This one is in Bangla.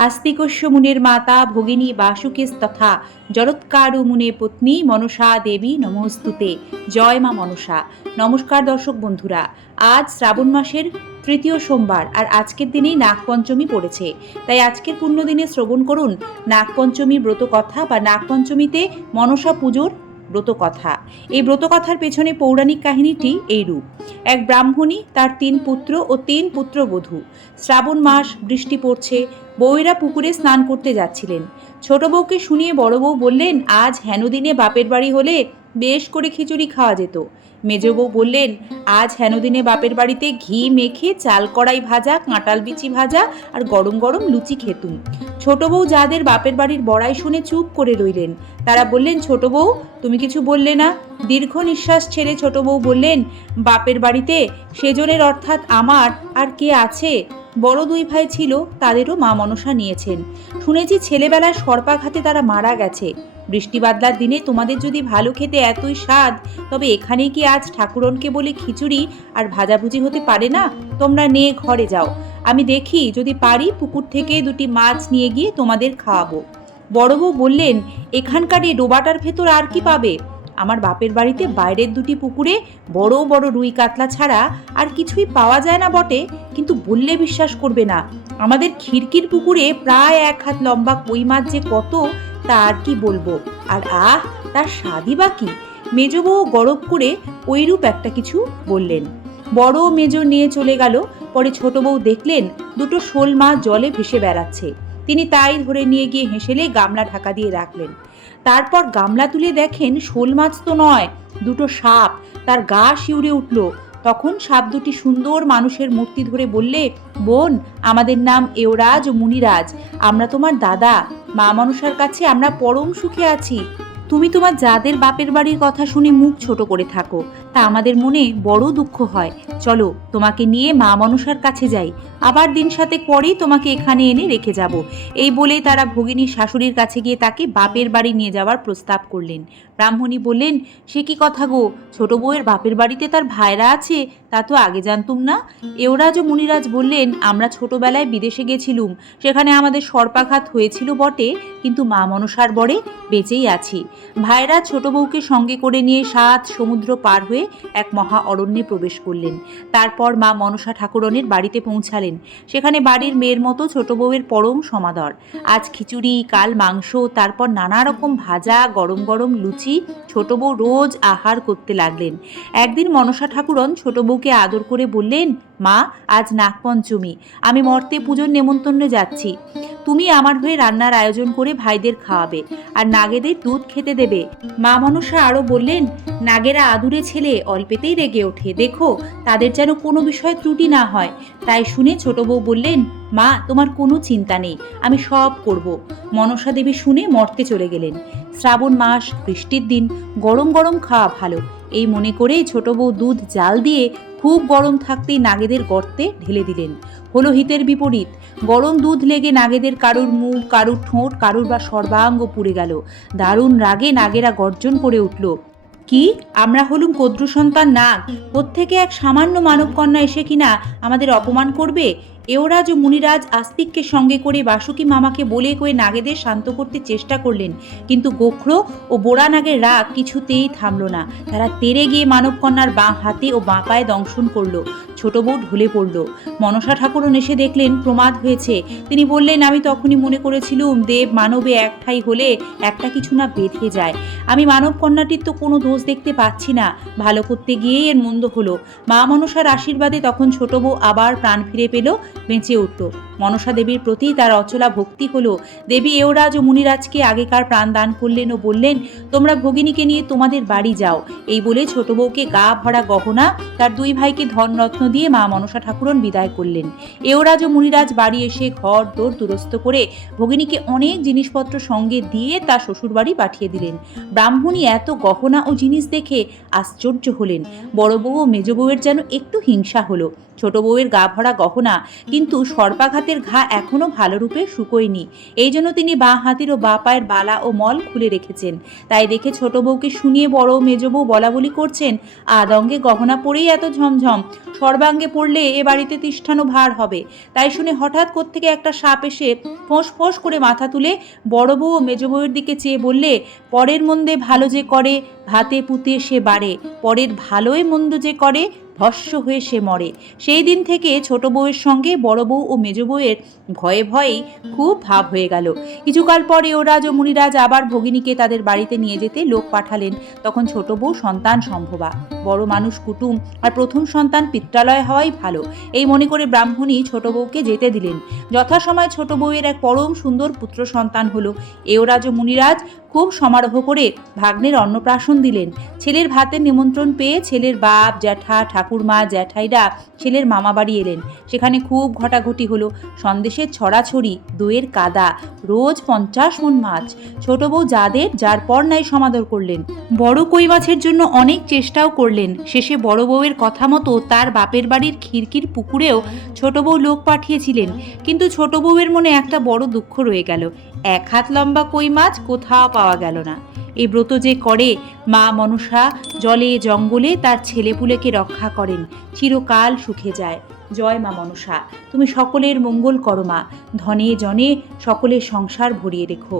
आस्तिकस्य मुनेर माता भगिनी वासुकीस्तथा जरत्कारु मुने पत्नी मनसा देवी नमोस्तुते। जय मा मनसा। नमस्कार दर्शक बंधुरा, आज श्रावण मासेर तृतीय सोमवार और आजकेर दिनेই नागपंचमी पड़ेছে। তাই আজকের পূর্ণ দিনে শ্রবণ করুন নাগপঞ্চমী ব্রত কথা বা নাগপঞ্চমীতে মনসা পুজোর ব্রত কথা। এই ব্রত কথার পেছনে পৌরাণিক কাহিনীটি এইরূপ। এক ব্রাহ্মণী, তার 3 পুত্র ও 3 পুত্রবধূ। শ্রাবণ মাস, বৃষ্টি পড়ছে, বউয়েরা পুকুরে স্নান করতে যাচ্ছিলেন। ছোট বউকে শুনিয়ে বড় বউ বললেন, আজ হেন দিনে বাপের বাড়ি হলে বেশ করে খিচুড়ি খাওয়া যেত। মেজ বউ বললেন, আজ হেন দিনে বাপের বাড়িতে ঘি মেখে চাল কড়াই ভাজা, কাঁঠাল বিচি ভাজা আর গরম গরম লুচি খেতুম। ছোট বউ যাদের বাপের বাড়ির বড়াই শুনে চুপ করে রইলেন। তারা বললেন, ছোট বউ তুমি কিছু বললে না? দীর্ঘ নিঃশ্বাস ছেড়ে ছোট বউ বললেন, বাপের বাড়িতে সেজনের অর্থাৎ আমার আর কে আছে? বড় 2 ভাই ছিল, তাদেরও মা মনসা নিয়েছেন। শুনেছি ছেলেবেলায় সর্পাঘাতে তারা মারা গেছে। বৃষ্টি বাদলার দিনে তোমাদের যদি ভালো খেতে এতই স্বাদ, তবে এখানে কি আজ ঠাকুরনকে বলে খিচুড়ি আর ভাজাভুজি হতে পারে না? তোমরা নিয়ে ঘরে যাও, আমি দেখি যদি পারি পুকুর থেকে 2টি মাছ নিয়ে গিয়ে তোমাদের খাওয়াবো। বড় বউ বললেন, এখানকার এই ডোবাটার ভেতর আর কি পাবে? আমার বাপের বাড়িতে বাইরের 2টি পুকুরে বড় বড় রুই কাতলা ছাড়া আর কিছুই পাওয়া যায় না বটে, কিন্তু বললে বিশ্বাস করবে না, আমাদের খিড়কির পুকুরে প্রায় 1 হাত লম্বা কই মাছ যে কত, তা আর কি বলবো। আর তার স্বাদই বা কি। মেজ বউ গরব করে ওইরূপ একটা কিছু বললেন। বড় মেজ নিয়ে চলে গেল। পরে ছোট বউ দেখলেন 2টো শোল মাছ জলে ভেসে বেড়াচ্ছে। তিনি তাই ধরে নিয়ে গিয়ে হেসেলে গামলা ঢাকা দিয়ে রাখলেন। তারপর গামলা তুলে দেখেন শোল মাছ তো নয়, 2টো সাপ। তার গা শিউরে উঠল। তখন সাপ 2টি সুন্দর মানুষের মূর্তি ধরে বললে, বোন, আমাদের নাম এওরাজ ও মুনিরাজ, আমরা তোমার দাদা। মা মনসার কাছে আমরা পরম সুখে আছি। তুমি তোমার যাদের বাপের বাড়ির কথা শুনে মুখ ছোট করে থাকো, তা আমাদের মনে বড় দুঃখ হয়। চলো তোমাকে নিয়ে মা মনসার কাছে যাই, আবার দিন সাথে পরেই তোমাকে এখানে এনে রেখে যাব। এই বলে তারা ভগিনীর শাশুড়ির কাছে গিয়ে তাকে বাপের বাড়ি নিয়ে যাওয়ার প্রস্তাব করলেন। ব্রাহ্মণী বললেন, সে কি কথা গো, ছোট বউয়ের বাপের বাড়িতে তার ভাইরা আছে, তা তো আগে জানতুম না। এওরাজ ও মুনিরাজ বললেন, আমরা ছোটবেলায় বিদেশে গেছিলুম, সেখানে আমাদের সর্পাঘাত হয়েছিল বটে, কিন্তু মা মনসার বরে বেঁচেই আছি। ভাইরা ছোট বউকে সঙ্গে করে নিয়ে 7 সমুদ্র পার হয়ে এক মহা অরণ্যে প্রবেশ করলেন। তারপর মা মনসা ঠাকুরনের বাড়িতে পৌঁছালেন। সেখানে বাড়ির মেয়ের মতো ছোট বউয়ের পরম সমাদর। আজ খিচুড়ি, কাল মাংস, তারপর নানা রকম ভাজা, গরম গরম লুচি। ছোট বউ রোজ আহার করতে লাগলেন। একদিন মনসা ঠাকুরন ছোট বউকে আদর করে বললেন, মা, আজ নাগপঞ্চমী, আমি মর্তে পুজোর নেমন্তন্নে যাচ্ছি। তুমি আমার হয়ে রান্নার আয়োজন করে ভাইদের খাওয়াবে আর নাগেদের দুধ খেতে দেবে। মা মনসা আরো বললেন, নাগেরা আদুরে ছেলে, অল্পেতেই রেগে ওঠে, দেখো তাদের যেন কোনো বিষয়ে ত্রুটি না হয়। তাই শুনে ছোট বউ বললেন, মা, তোমার কোনো চিন্তা নেই, আমি সব করব। মনসা দেবী শুনে মর্তে চলে গেলেন। শ্রাবণ মাস, বৃষ্টির দিন, গরম গরম খাওয়া ভালো, এই মনে করেই ছোট বউ দুধ জাল দিয়ে খুব গরম থাকতেই নাগেদের গর্তে ঢেলে দিলেন। হলো হিতের বিপরীত। গরম দুধ লেগে নাগেদের কারুর মুখ, কারুর ঠোঁট, কারুর বা সর্বাঙ্গ পুড়ে গেল। দারুণ রাগে নাগেরা গর্জন করে উঠল, কি, আমরা হলুম কদ্রু সন্তান নাগ, কোত্থেকে এক সামান্য মানব কন্যা এসে কিনা আমাদের অপমান করবে? এওরাজ ও মুনিরাজ আস্তিককে সঙ্গে করে বাসুকি মামাকে বলে কয়ে নাগেদের শান্ত করতে চেষ্টা করলেন, কিন্তু গোখরো ও বোড়া নাগের রাগ কিছুতেই থামল না। তারা তেড়ে গিয়ে মানবকন্যার বাঁ হাতে ও বাঁ পায়ে দংশন করল। ছোট বউ ঢলে পড়ল। মনসা ঠাকুরন এসে দেখলেন প্রমাদ হয়েছে। তিনি বললেন, আমি তখনই মনে করেছিলুম দেব মানবে এক ঠাই হলে একটা কিছু না বেঁধে যায়। আমি মানব কন্যাটির তো কোনো দোষ দেখতে পাচ্ছি না, ভালো করতে গিয়েই এর মন্দ হলো। মা মনসার আশীর্বাদে তখন ছোট বউ আবার প্রাণ ফিরে পেল, বেঁচে উঠল। মনসা দেবীর প্রতি তার অচলা ভক্তি হলো। দেবী এওরাজ ও মুনিরাজকে আগেকার প্রাণ দান করলেন ও বললেন, তোমরা ভগিনীকে নিয়ে তোমাদের বাড়ি যাও। এই বলে ছোট বউকে গা ভরা গহনা, তার 2 ভাইকে ধনরত্ন দিয়ে মা মনসা ঠাকুরন বিদায় করলেন। এওরাজ ও মুনিরাজ বাড়ি এসে ঘর দোর দুরস্ত করে ভগিনীকে অনেক জিনিসপত্র সঙ্গে দিয়ে তার শ্বশুর বাড়ি পাঠিয়ে দিলেন। ব্রাহ্মণী এত গহনা ও জিনিস দেখে আশ্চর্য হলেন। বড় বউ ও মেজ বউয়ের যেন একটু হিংসা হলো। ছোট বউয়ের গা ভরা গহনা, কিন্তু সর্পাঘাতের ঘা এখনো ভালো রূপে শুকোয়নি। এই জন্য তিনি বাঁ হাতির ও বাঁ পায়ের বালা ও মল খুলে রেখেছেন। তাই দেখে ছোট বউকে শুনিয়ে বড় মেজ বউ বলাবলি করছেন, আদঙ্গে গহনা পরেই এত ঝমঝম, সর্বাঙ্গে পড়লে এ বাড়িতে তিষ্ঠানো ভার হবে। তাই শুনে হঠাৎ কোত্থেকে একটা সাপ এসে ফোঁস ফোঁস করে মাথা তুলে বড় বউ ও মেজ বউয়ের দিকে চেয়ে বললে, পরের মন্দে ভালো যে করে ভাতে পুতে সে বাড়ে, পরের ভালোই মন্দ যে করে ভস্য হয়ে সে মরে। সেই দিন থেকে ছোট বউয়ের সঙ্গে বড় বউ ও মেজ বউয়ের ভয়ে ভয়েই খুব ভাব হয়ে গেল। কিছুকাল পরে ওরাজ ও মুনিরাজ আবার ভগিনীকে তাদের বাড়িতে নিয়ে যেতে লোক পাঠালেন। তখন ছোট বউ সন্তান সম্ভবা, বড় মানুষ কুটুম, আর প্রথম সন্তান পিত্রালয় হওয়াই ভালো, এই মনে করে ব্রাহ্মণী ছোট বউকে যেতে দিলেন। যথাসময় ছোট বউয়ের এক পরম সুন্দর পুত্র সন্তান হলো। এওরাজ ও মুনিরাজ খুব সমারোহ করে ভাগ্নের অন্নপ্রাশন দিলেন। ছেলের ভাতের নিমন্ত্রণ পেয়ে ছেলের বাপ, জ্যাঠা, ঠাকুরমা, জ্যাঠাইরা ছেলের মামা বাড়ি এলেন। সেখানে খুব ঘটাঘটি হলো, সন্দেশের ছড়াছড়ি, দইয়ের কাদা, রোজ 50 মণ মাছ। ছোট বউ যাদের যার পর নাই সমাদর করলেন। বড় কই মাছের জন্য অনেক চেষ্টাও করলেন। শেষে বড় বউয়ের কথা মতো তার বাপের বাড়ির খিড়কির পুকুরেও ছোট বউ লোক পাঠিয়েছিলেন। কিন্তু ছোট বউয়ের মনে একটা বড় দুঃখ রয়ে গেল, 1 হাত লম্বা কই মাছ কোথাও পাওয়া গেল না। এই ব্রত যে করে মা মনসা জলে জঙ্গলে তার ছেলেপুলেকে রক্ষা করেন, চিরকাল সুখে যায়। জয় মা মনসা, তুমি সকলের মঙ্গল করো মা, ধনে জনে সকলের সংসার ভরিয়ে রেখো।